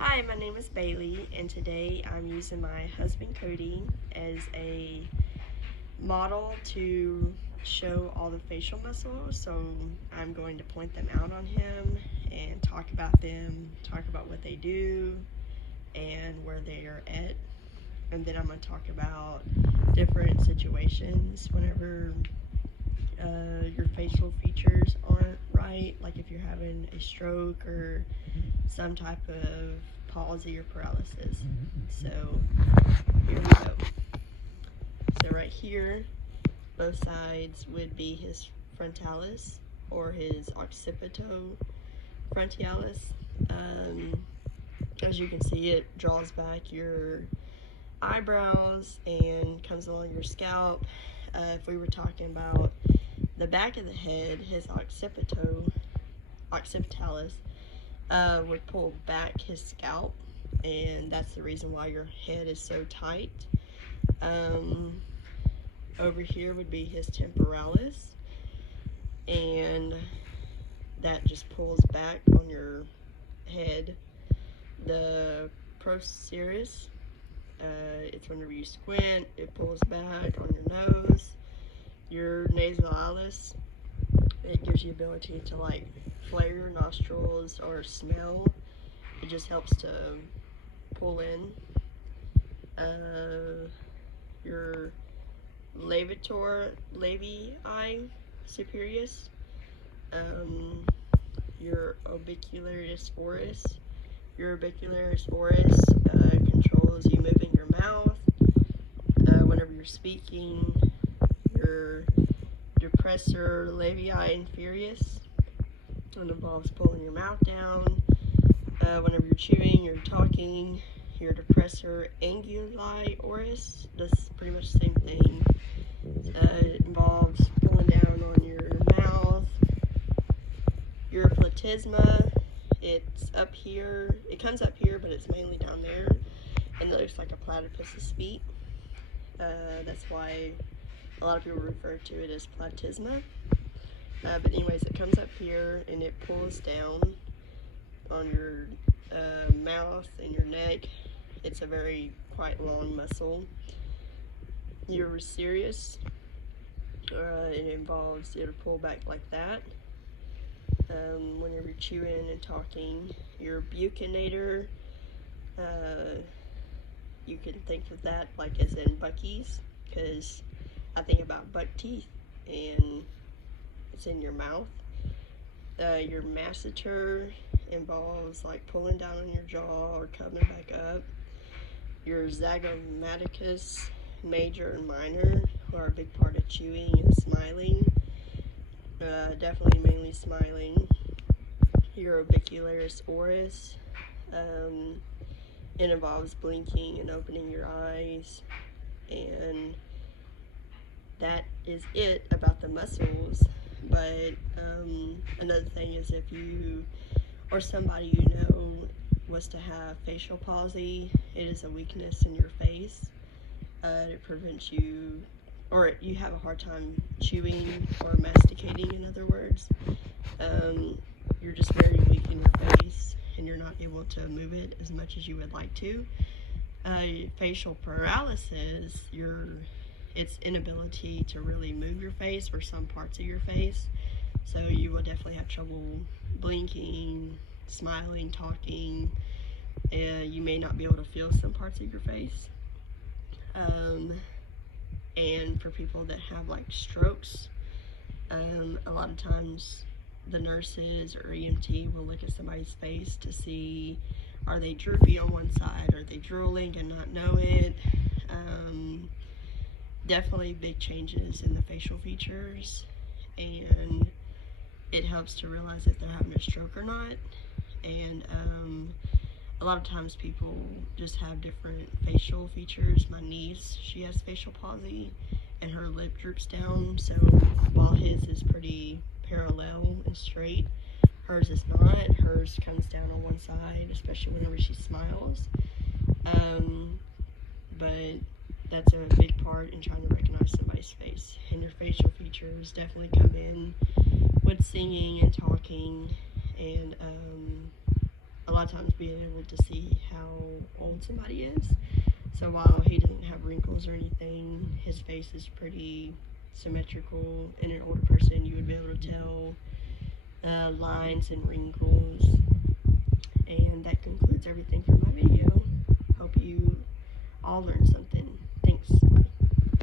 Hi, my name is Bailey, and today I'm using my husband Cody as a model to show all the facial muscles. So I'm going to point them out on him and talk about them, talk about what they do and where they are at. And then I'm going to talk about different situations whenever your facial features aren't right, like if you're having a stroke or some type of palsy or paralysis. So here we go. So right here, both sides would be his frontalis or his occipitofrontalis. As you can see, it draws back your eyebrows and comes along your scalp. If we were talking about the back of the head, his occipitalis would pull back his scalp, and that's the reason why your head is so tight. Over here would be his temporalis, and that just pulls back on your head. The procerus, it's whenever you squint, it pulls back on your nose. Your nasalis, it gives you ability to like flare your nostrils or smell. It just helps to pull in. Your levator labii superius, your orbicularis oris. Your orbicularis oris controls you moving your mouth whenever you're speaking. Your depressor labii inferius, it involves pulling your mouth down whenever you're chewing or talking. Your depressor anguli oris does pretty much the same thing. It involves pulling down on your mouth. Your platysma, it's up here. It comes up here, but it's mainly down there, and it looks like a platypus's feet. That's why a lot of people refer to it as platysma. But anyways, it comes up here and it pulls down on your mouth and your neck. It's a very quite long muscle. Your ricerius, it involves you to pull back like that whenever you're chewing and talking. Your buccinator, you can think of that like as in Buc-ee's, because I think about buck teeth and it's in your mouth. Your masseter involves like pulling down on your jaw or coming back up. Your zygomaticus major and minor are a big part of chewing and smiling. Definitely mainly smiling. Your orbicularis oris, it involves blinking and opening your eyes, and that is it about the muscles. But another thing is, if you or somebody you know was to have facial palsy, it is a weakness in your face. It prevents you, or you have a hard time chewing or masticating, in other words. You're just very weak in your face and you're not able to move it as much as you would like to. Facial paralysis, its inability to really move your face or some parts of your face. So you will definitely have trouble blinking, smiling, talking. You may not be able to feel some parts of your face. And for people that have like strokes, a lot of times the nurses or EMT will look at somebody's face to see, are they droopy on one side, are they drooling and not know it. Definitely big changes in the facial features, and it helps to realize if they're having a stroke or not. And a lot of times people just have different facial features. My niece, she has facial palsy and her lip droops down, so while his is pretty parallel and straight, hers is not. Hers comes down on one side, especially whenever she smiles. But that's a big part in trying to recognize somebody's face. And your facial features definitely come in with singing and talking and a lot of times being able to see how old somebody is. So while he doesn't have wrinkles or anything, his face is pretty symmetrical. In an older person, you would be able to tell lines and wrinkles. And that concludes everything